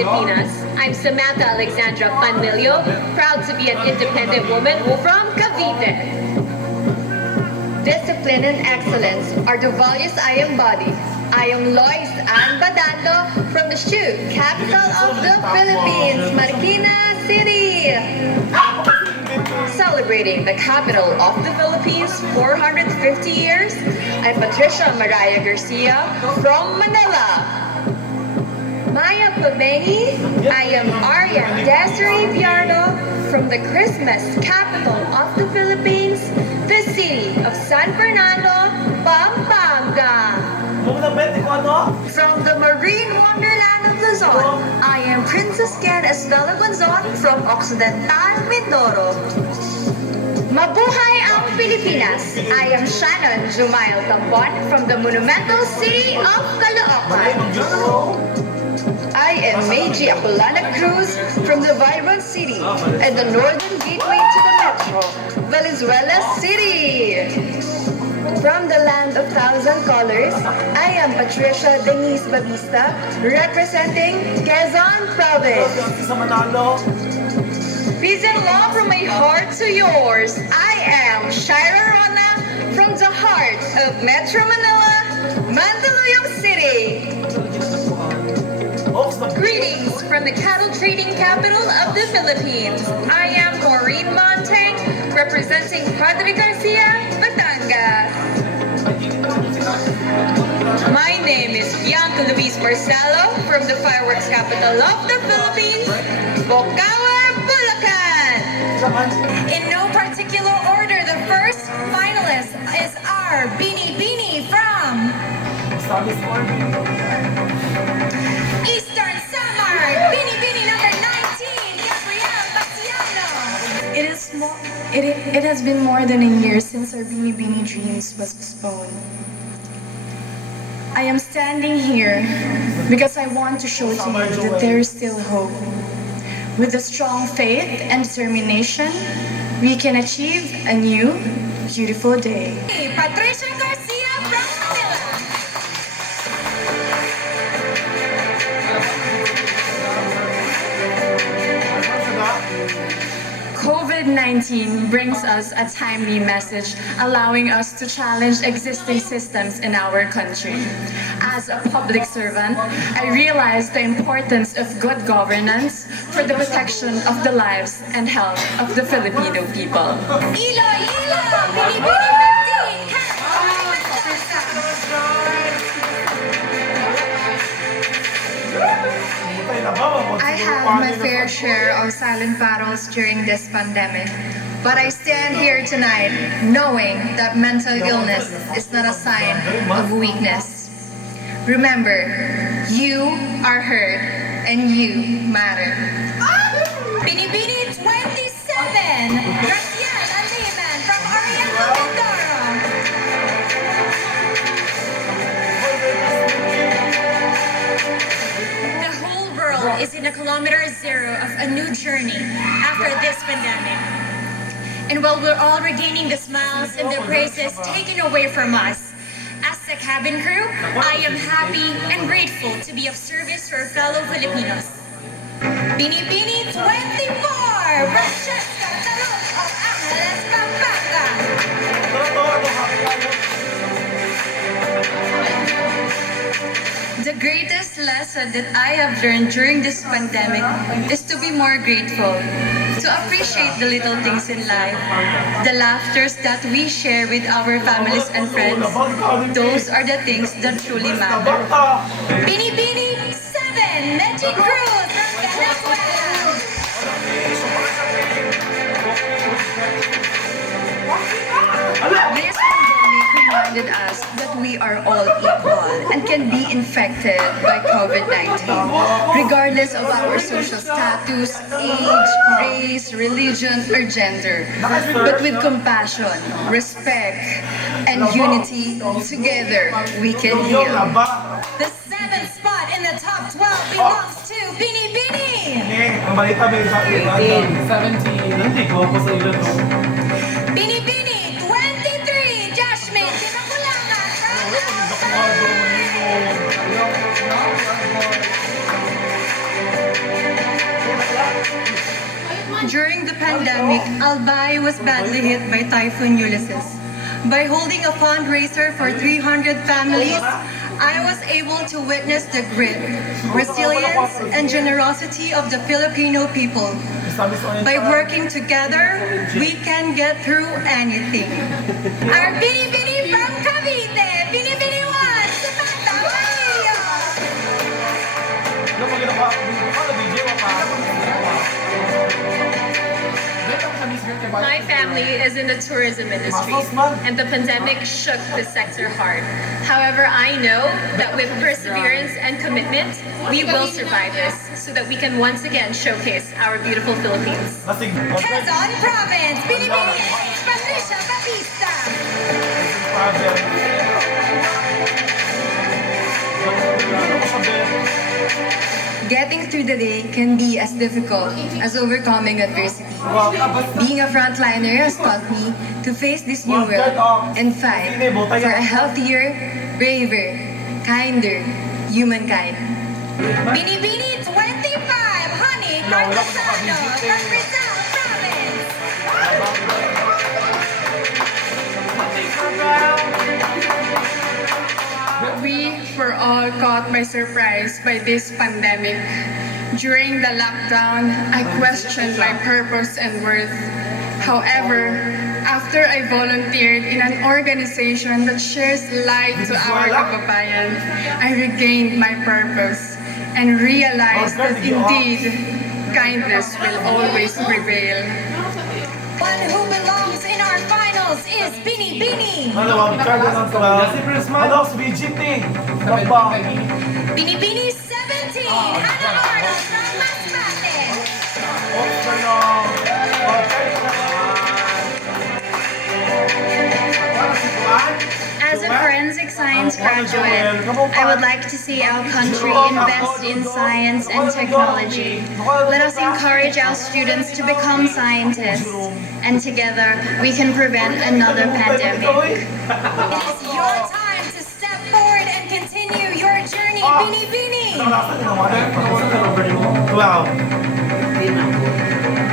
Pilipinas. I'm Samantha Alexandra Panmilio, proud to be an independent woman from Cavite. Discipline and excellence are the values I embody. I am Lois Ann Badando from the SHU, capital of the Philippines, Marikina City. Celebrating the capital of the Philippines 450 years, I'm Patricia Mariah Garcia from Manila. Maya Pabeni, I am Arian Desiree Viarno from the Christmas capital of the Philippines, the city of San Fernando, Pampanga. From the marine wonderland of Luzon, I am Princess Ken Estela Gonzon from Occidental Mindoro. Mabuhay ang Pilipinas! I am Shannon Jumail Tampon from the monumental city of Caloocan. I am Meiji Apolana Cruz from the vibrant city and the northern gateway to the metro, Valenzuela City. From the land of thousand colors, I am Patricia Denise Babista, representing Quezon Province. Peace and love from my heart to yours. I am Shira Rona from the heart of Metro Manila, Mandaluyong City. Greetings from the cattle trading capital of the Philippines. I am Maureen Montang, representing Padre Garcia, Batangas. My name is Bianca Luis Marcelo from the fireworks capital of the Philippines, Bocaue, Bulacan. In no particular order, the first finalist is our Binibini from Eastern Samar, Binibini number 19, Gabriel Bastiano. It has been more than a year since our Binibini dreams was postponed. I am standing here because I want to show to you that there is still hope. With a strong faith and determination, we can achieve a new, beautiful day. Hey, Patricia Garcia from Manila. COVID-19 brings us a timely message, allowing us to challenge existing systems in our country. As a public servant, I realize the importance of good governance for the protection of the lives and health of the Filipino people. Iloilo, Binibini 15, I had my fair share of silent battles during this pandemic, but I stand here tonight knowing that mental illness is not a sign of weakness. Remember, you are heard and you matter. Binibini 27, Gracian Aliman from Oriental Mindoro. The whole world is in a kilometer zero of a new journey after this pandemic. And while we're all regaining the smiles and the praises taken away from us, as the cabin crew, I am happy and grateful to be of service to our fellow Filipinos. Binibini 24, Francesca Talon of Angeles, Pampanga. The greatest lesson that I have learned during this pandemic is to be more grateful, to appreciate the little things in life, the laughters that we share with our families and friends. Those are the things that truly matter. Binibini 7, Magic Cruz from Venezuela. This pandemic reminded us that we are all equal and can be infected by COVID-19, regardless of our social status, age, race, religion, or gender. But with compassion, respect, and unity, together we can heal. The 7th spot in the top 12 belongs to Binibini. Ang balita may 17. Hindi ko ako sa ilan. Binibini 23, Jasmine Tinakulangan from pandemic, Albay was badly hit by Typhoon Ulysses. By holding a fundraiser for 300 families, I was able to witness the grit, resilience, and generosity of the Filipino people. By working together, we can get through anything. Our Binibini from Cavite, Binibini 1, Samantha Maria. My family is in the tourism industry, and the pandemic shook the sector hard. However, I know that with perseverance and commitment, we will survive this so that we can once again showcase our beautiful Philippines. Quezon Province, Binibini 8, Patricia Batista. Getting through the day can be as difficult as overcoming adversity. Being a frontliner has taught me to face this new world and fight for a healthier, braver, kinder humankind. Binibini 25, Honey Cartosano from Rizal Province. We were all caught by surprise by this pandemic. During the lockdown, I questioned my purpose and worth. However, after I volunteered in an organization that shares light to our kababayan, I regained my purpose and realized that indeed, kindness will always prevail. One who belongs in our finals is Binibini. Binibini 17, Hannah Arnold from Masbate. As a forensic science graduate, I would like to see our country invest in science and technology. Let us encourage our students to become scientists, and together we can prevent another pandemic. It is your time to step forward and continue your journey, Binibini.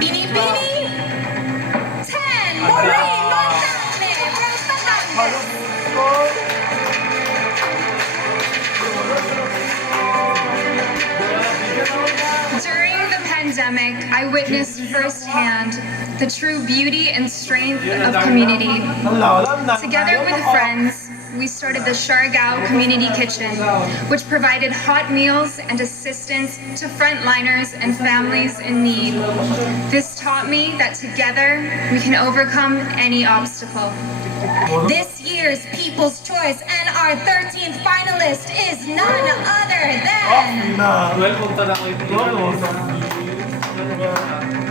Binibini 10, Maureen Montagne from Batangas. During the pandemic, I witnessed firsthand the true beauty and strength of community. Together with friends, we started the Siargao Community Kitchen, which provided hot meals and assistance to frontliners and families in need. This taught me that together we can overcome any obstacle. This year's People's Choice and our 13th finalist is none other than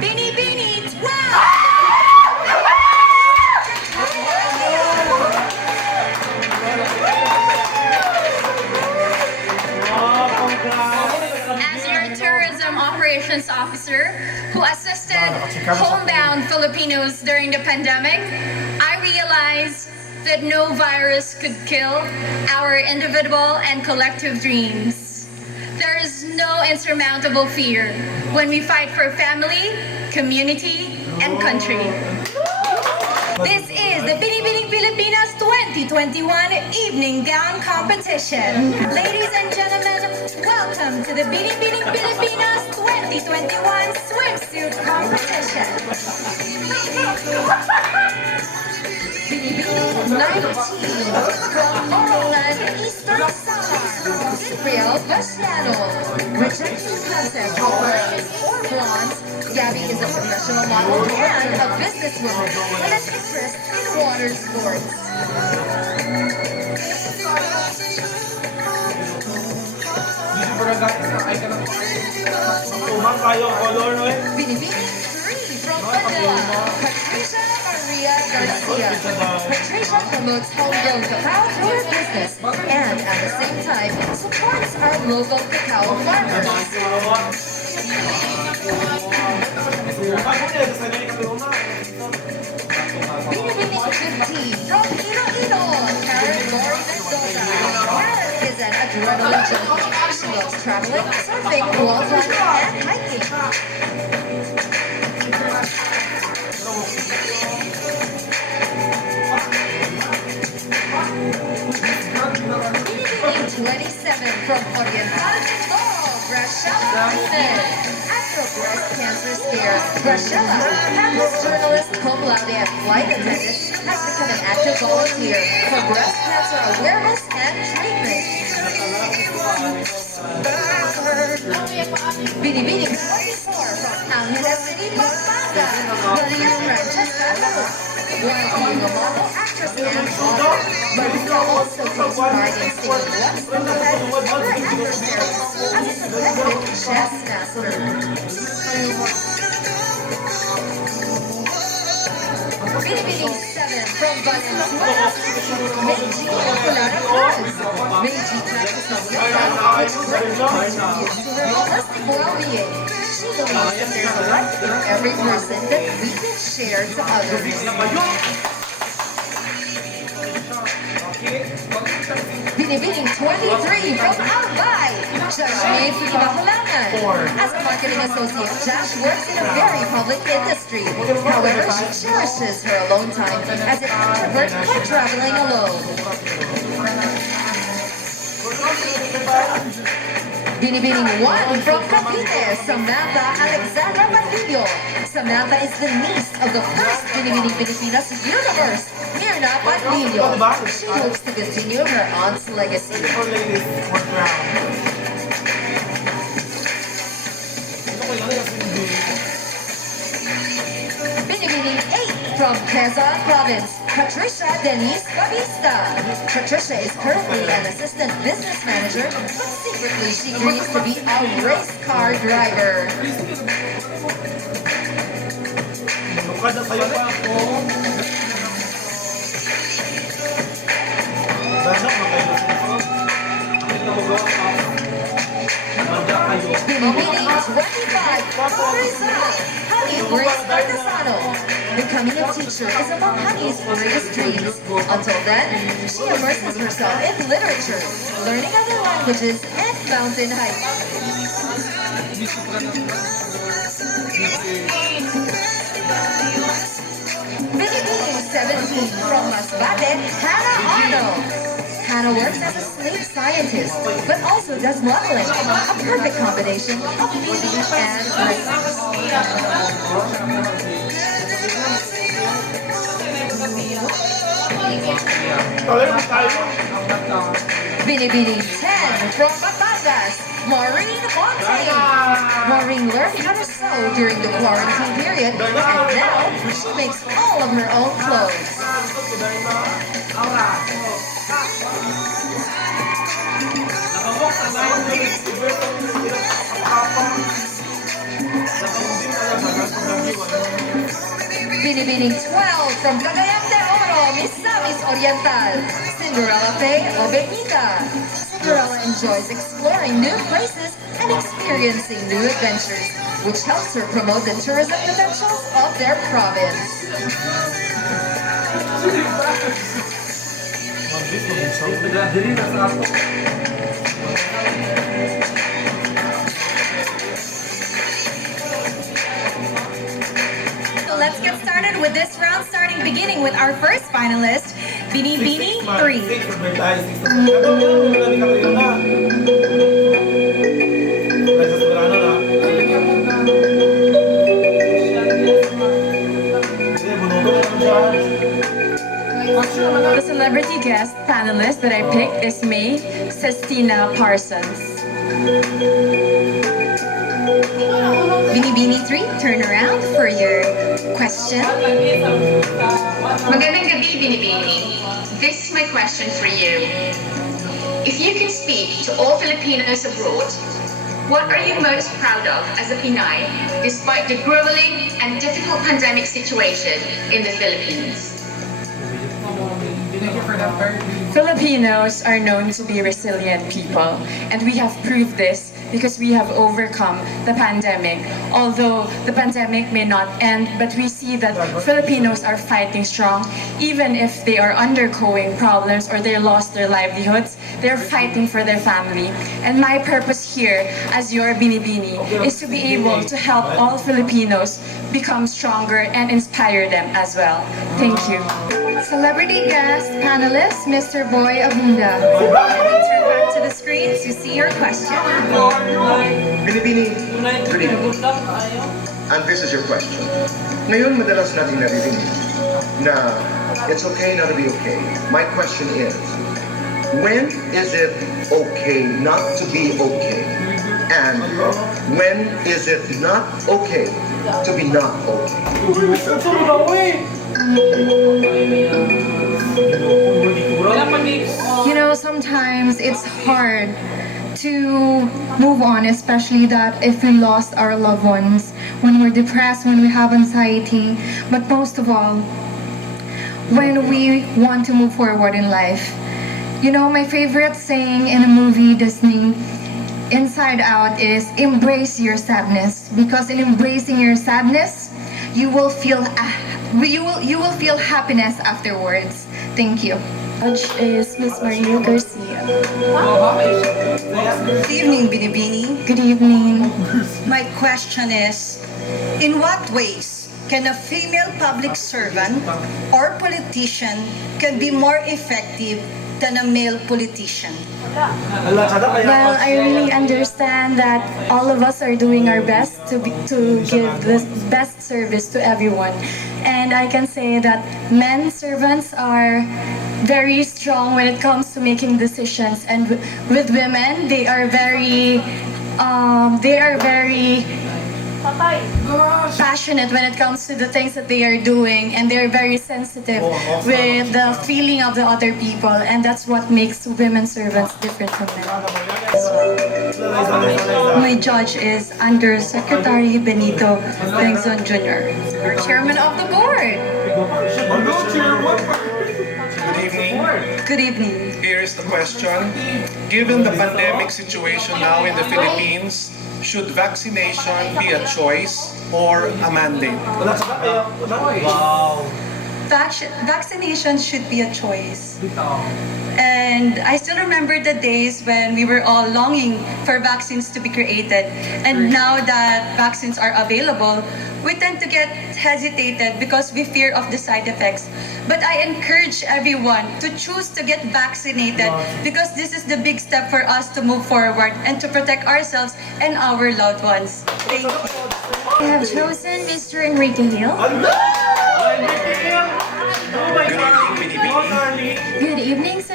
Binibini 12. As your tourism operations officer who assisted homebound Filipinos during the pandemic, I realized that no virus could kill our individual and collective dreams. There is no insurmountable fear when we fight for family, community, and country. This is the Binibining Pilipinas 2021 Evening Gown Competition. Ladies and gentlemen, welcome to the Binibining Pilipinas 2021 Swimsuit Competition. Binibining 19 from Morolan, Eastern Samar. Gabriel Vasiano. Presenting concept wearing four blondes. Gabby is a professional model and a businesswoman with an interest in water sports. Binibining 3 from Manila, Patricia Maria Garcia. Patricia promotes homegrown cacao through her business and at the same time supports our local cacao farmers. Binibining 15 from Iloilo, Karen Lori Mendoza. Karen is an adrenaline junkie. She loves traveling, surfing, wall climbing, and hiking. 7 from Oriental Mindoro, Graciela Martinez. After breast cancer scare, Graciela, campus journalist, cum laude, and flight attendant, has become an active volunteer for breast cancer awareness and treatment. Binibining 24 from Mahinay City, Pampanga, Maria Francesca Luz. While being a model, actress, and author, Maria also takes pride in staying one step ahead of her adversaries as a competitive chess master. Binibining 7 from Valenzuela City, Meiji Populara Cruz. Meiji practices yoga, which greatly contributes to her holistic well-being. She believes that there's a light in every person that we can share to others. Binibining 23 from Albay, Joshua Fukibakulangan. As a marketing associate, Josh works in a very public industry. However, she cherishes her alone time as an introvert when traveling alone. Binibining 1 from Cavite, Samantha Alexandra Bandillo. Samantha is the niece of the first Binibining Pilipinas universe, Mirna Bandillo. She hopes to continue her aunt's legacy. Binibining 8 from Quezon Province, Patricia Denise Babista. Patricia is currently an assistant business manager, but secretly she dreams to be a race car driver. Binibining 25 from Rizal, Honey Grace Cardasano. Becoming a teacher is among Honey's greatest dreams. Until then, she immerses herself in literature, learning other languages, and mountain hiking. Binibining 17 from Masbate, Hannah Arnold. Hannah works as a sleep scientist, but also does modeling, a perfect combination of beauty and grace. Binibining 10 from Batangas, Maureen Fontaine. Maureen learned how to sew during the quarantine period, and now she makes all of her own clothes. Binibining 12 from Cagayan de Oro, Misamis Oriental, Cinderella Faye Obenita. Cinderella enjoys exploring new places and experiencing new adventures, which helps her promote the tourism potentials of their province. So let's get started with this round, beginning with our first finalist, Binibini 3. The celebrity guest panelist that I picked is May Sestina Parsons. Binibini 3, turn around for your question. Magandang gabi, Binibini. This is my question for you. If you can speak to all Filipinos abroad, what are you most proud of as a Pinay, despite the grueling and difficult pandemic situation in the Philippines? Filipinos are known to be resilient people, and we have proved this because we have overcome the pandemic. Although the pandemic may not end, but we see that Filipinos are fighting strong. Even if they are undergoing problems or they lost their livelihoods, they're fighting for their family. And my purpose here as your Binibini is to be able to help all Filipinos become stronger and inspire them as well. Thank you. Celebrity guest panelist, Mr. Boy Abunda. Turn back to the screen. screen to see your question. Binibini, good evening. And this is your question. Ngayon, madalas natin naririnig na it's okay not to be okay. My question is, when is it okay not to be okay? And when is it not okay to be not okay? You know, sometimes it's hard to move on, especially that if we lost our loved ones, when we're depressed, when we have anxiety, but most of all, when we want to move forward in life. You know, my favorite saying in a movie, Disney, Inside Out, is embrace your sadness, because in embracing your sadness, you will feel happiness afterwards. Thank you. Judge is Miss Maria Garcia. Good evening, Binibini. Good evening. My question is, in what ways can a female public servant or politician can be more effective than a male politician? Well, I really understand that all of us are doing our best to give the best service to everyone. And I can say that men servants are very strong when it comes to making decisions, and with women, they are very passionate when it comes to the things that they are doing, and they're very sensitive with the feeling of the other people, and that's what makes women servants different from men. My judge is Undersecretary Benito Bengzon Jr., Chairman of the board. Good evening. Good evening. Here's the question. Given the pandemic situation now in the Philippines, should vaccination be a choice or a mandate? Vaccination should be a choice. And I still remember the days when we were all longing for vaccines to be created. And now that vaccines are available, we tend to get hesitated because we fear of the side effects. But I encourage everyone to choose to get vaccinated, because this is the big step for us to move forward and to protect ourselves and our loved ones. Thank you. I have chosen Mr. Enrique Hill. Good evening, Binibini. Good evening, sir.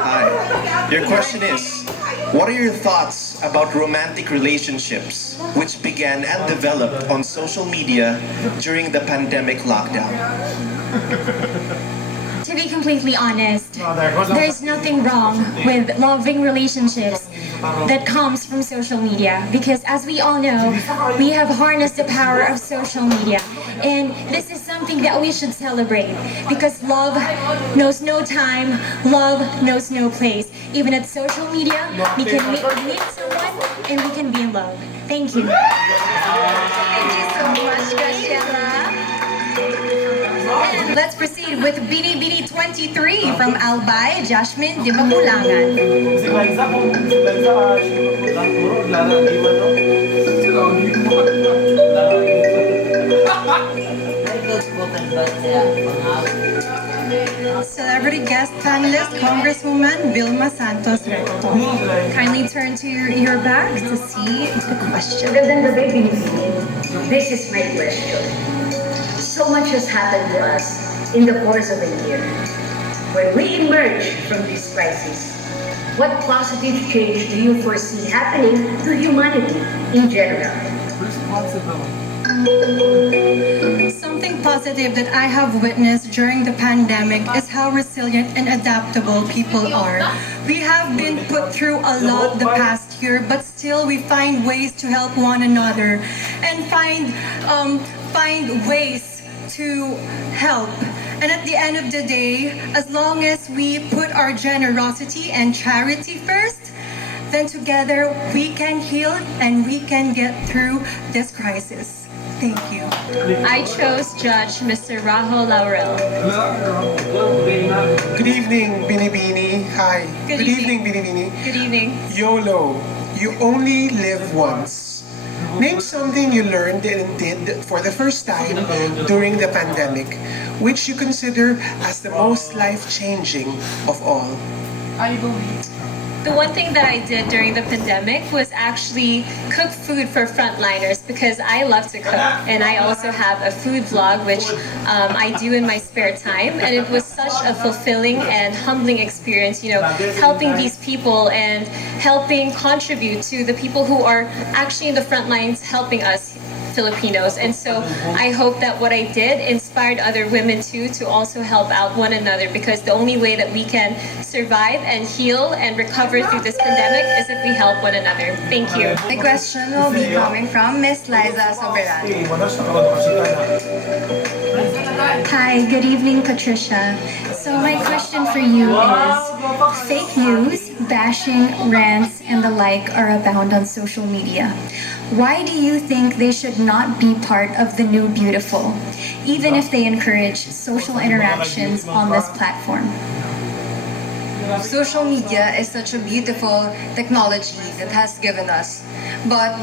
Hi. Your question is, what are your thoughts about romantic relationships which began and developed on social media during the pandemic lockdown? To be completely honest, there's nothing wrong with loving relationships that comes from social media, because as we all know, we have harnessed the power of social media, and this is something that we should celebrate, because love knows no time, love knows no place. Even at social media, we can meet someone and we can be in love. Thank you. Thank you so much, Graciela. And let's proceed with Binibini 23 from Albay, Jasmine Di Magulangan. Celebrity guest panelist, Congresswoman Vilma Santos Recto. Kindly turn to your back to see the question. Magandang gabi, Binibini. This is my question. So much has happened to us in the course of a year. When we emerge from this crisis, what positive change do you foresee happening to humanity in general? Something positive that I have witnessed during the pandemic is how resilient and adaptable people are. We have been put through a lot the past year, but still we find ways to help one another and find ways to help. And at the end of the day, as long as we put our generosity and charity first, then together we can heal and we can get through this crisis. Thank you. I chose Judge Mr. Rahul Laurel. Good evening, Binibini. Hi. Good evening, Binibini. Good evening. YOLO. You only live once. Name something you learned and did for the first time during the pandemic, which you consider as the most life-changing of all. the one thing that I did during the pandemic was actually cook food for frontliners because I love to cook. And I also have a food vlog, which I do in my spare time. And it was such a fulfilling and humbling experience, you know, helping these people and helping contribute to the people who are actually in the front lines helping us Filipinos. And so I hope that what I did inspired other women too to also help out one another, because the only way that we can survive and heal and recover through this pandemic is if we help one another. Thank you. My question will be coming from Miss Liza Soberano. Hi, good evening, Patricia. So my question for you is, fake news, bashing, rants, and the like are abound on social media. Why do you think they should not be part of the new beautiful, even if they encourage social interactions on this platform? Social media is such a beautiful technology that has given us, but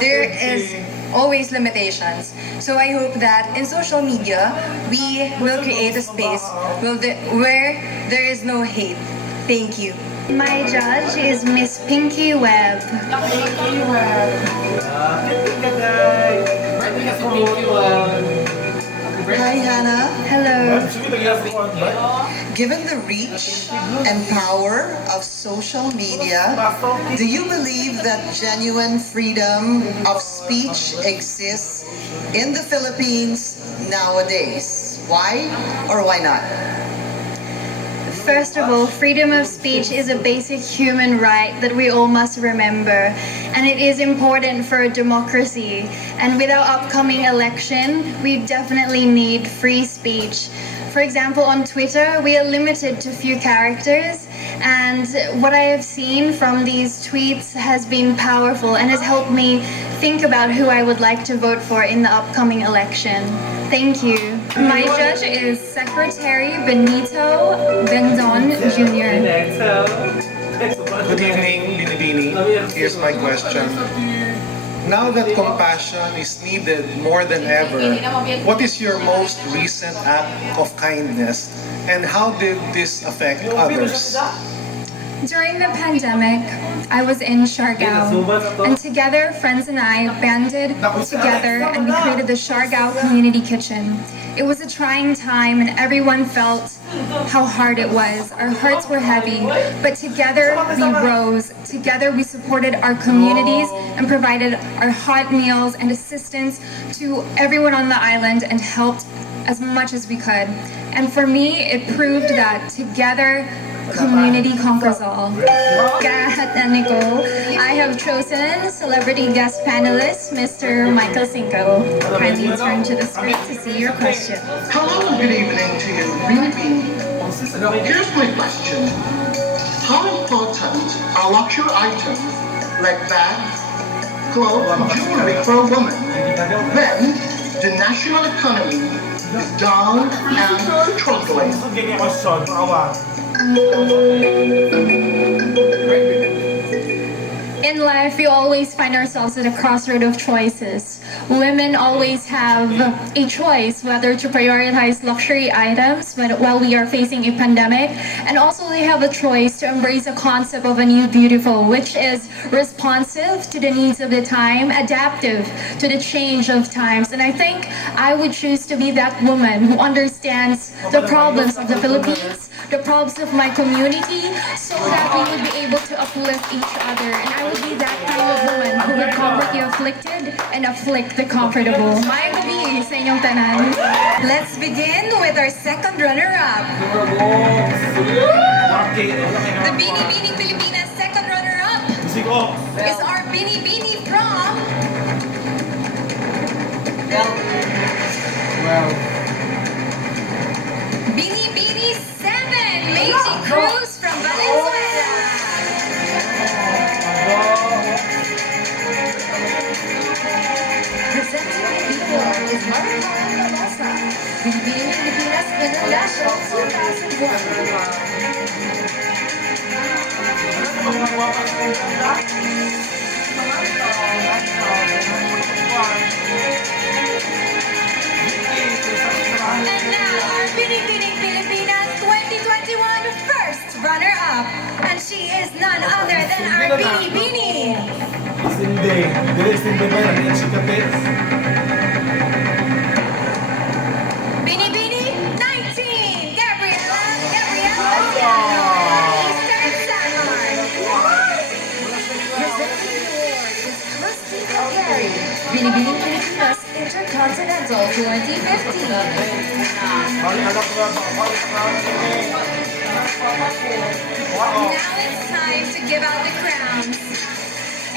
there is always limitations. So I hope that in social media, we will create a space where there is no hate. Thank you. My judge is Miss Pinky Webb. Hi, Hannah. Hello. Given the reach and power of social media, do you believe that genuine freedom of speech exists in the Philippines nowadays? Why or why not? First of all, freedom of speech is a basic human right that we all must remember, and it is important for a democracy. And with our upcoming election, we definitely need free speech. For example, on Twitter, we are limited to few characters, and what I have seen from these tweets has been powerful and has helped me think about who I would like to vote for in the upcoming election. Thank you. My judge is Secretary Benito Bendon Jr. Good evening, Binibini. Here's my question. Now that compassion is needed more than ever, what is your most recent act of kindness, and how did this affect others? During the pandemic, I was in Siargao, and together, friends and I banded together and we created the Siargao Community Kitchen. It was a trying time and everyone felt how hard it was. Our hearts were heavy, but together we rose. Together we supported our communities and provided our hot meals and assistance to everyone on the island and helped as much as we could. And for me, it proved that together, community conquers all. Kat and Nicole, I have chosen celebrity guest panelist, Mr. Michael Cinco. Kindly turn to the screen to see your question. Hello, good evening to you, Binibini. Here's my question. How important are luxury items like bags, clothes, and jewelry for a woman when the national economy is down and struggling? In life, we always find ourselves at a crossroad of choices. Women always have a choice whether to prioritize luxury items while we are facing a pandemic, and also they have a choice to embrace a concept of a new beautiful, which is responsive to the needs of the time, adaptive to the change of times. And I think I would choose to be that woman who understands the problems of the Philippines, the problems of my community, so that we would be able to uplift each other. And I would be that kind of woman who would comfort the afflicted and afflict the comfortable. Maya gabi sa inyong tanan. Let's begin with our second runner-up. The BINIBINING Pilipinas second runner-up is our BINIBINI from BINIBINI 7, Meiji Cruz from Valenzuela. Presenting the award is Maricar Lamosa, BINIBINING Pilipinas International 2001. Sinde. Dili, Sinde ba yan? Ang chikate. Binibini 19, Gabriela Luciano, Eastern Samar. Presenting the award is Christina Gary, Binibining Pilipinas Intercontinental 2015. Bali, anak ko ba? Balik na. Now it's time to give out the crowns.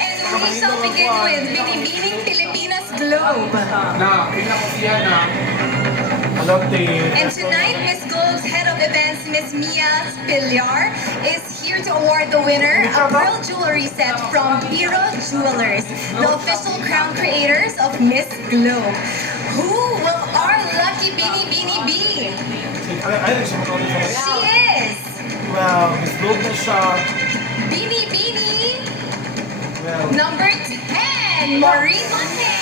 And we shall begin with Binibining Pilipinas Globe. Na, tingnan ko siya na. Hello, team. And tonight, Miss Globe's head of events, Miss Mia Spillar, is here to award the winner a pearl jewelry set from Biro Jewelers, the official crown creators of Miss Globe. Who will our lucky Binibini be? Ay, siya makaulit sa She is Well, Miss Globe na siya. Binibini Well, number 10, Maureen Monte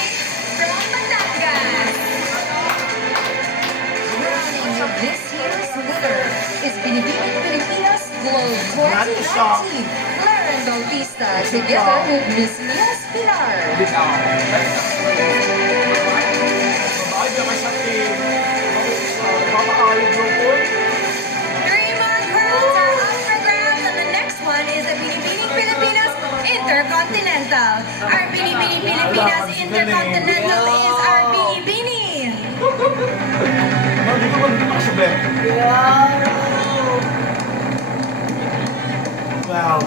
from Batangas. Crowning this year's winner is Binibining Pilipinas Globe 2019. Laren Bautista together with Miss Mia Spilar. babae ba may sa team? Papakain grupo. 3 more crowns are up for grabs, and the next one is the Binibining Pilipinas Intercontinental. Our Binibining Pilipinas Intercontinental is our Binibini. Ano, dito ka sa bed. Well,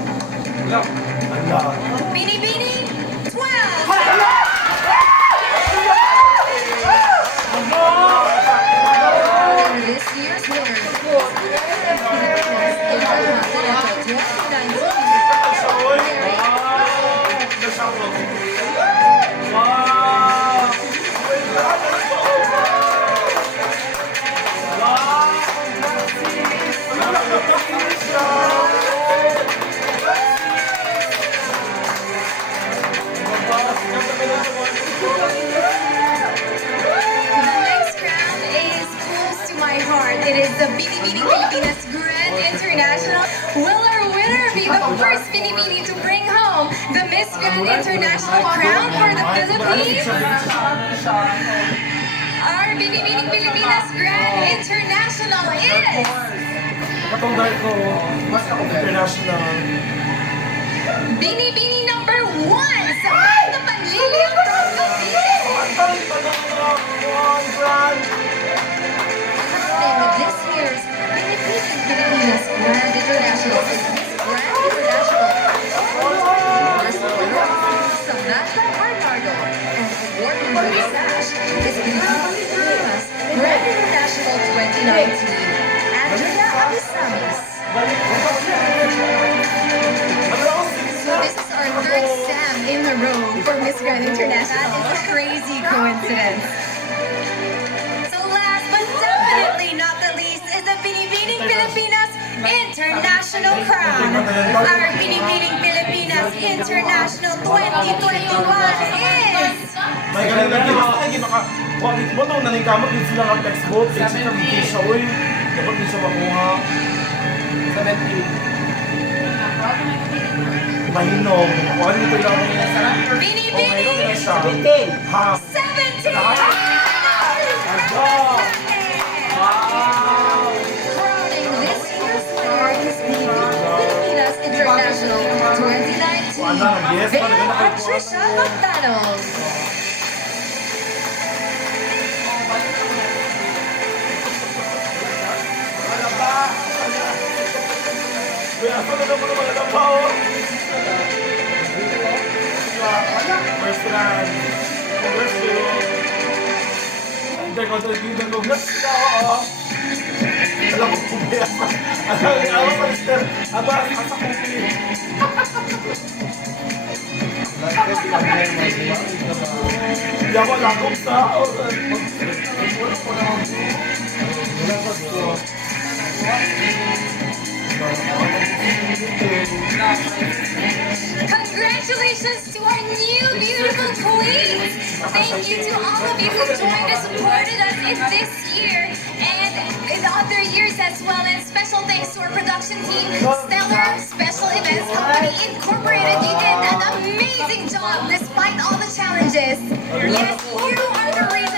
ala. Binibini 12. This year's winner is Binibining Pilipinas Intercontinental 2019. The next crown is close to my heart. It is the Binibining Pilipinas Grand International. Will our winner be the first Binibini to bring home the Miss Grand International crown for the Philippines? Our Binibining Pilipinas Grand International is Katong ko, mas ako international. Binibini number 1 sa Banda Panlilio from Cavite. Crowning this year's Binibining Pilipinas Grand International is Miss Grand International. First winner, Samantha Bernardo, and awarding the sash is Binibining Pilipinas Grand International 2019. Andrea Abisamis. So this is our third Sam in a row for Miss Grand International. That is a crazy coincidence. So last but definitely not the least is the Binibining Pilipinas International Crown. Our Binibining Pilipinas International 2021 is May ganun lagi, basta lagi maka... Wakit mo nung naningkamot din sila ng textbook, kasi kami di siya, uy. Dapat di siya makuha. 17. Mahinom. Makuha nito lang ako niya. Binibini Half. 17! Crowning this year's winner is Binibining Pilipinas International 2019. Bea Patricia McDonald. Kuya, ako na naman naman ang pao. First round. Congrats to you. Hindi ko ito nagiging congrats ka, oo. Alam ko kung kaya. Alam ko, Mister. Aba, asa kong pili. Hindi ako lakong sa... Congratulations to our new beautiful queen! Thank you to all of you who joined and supported us in this year. And other years as well. And special thanks to our production team, Stellar Special Events Company Incorporated. You did an amazing job despite all the challenges. Yes, you are the reason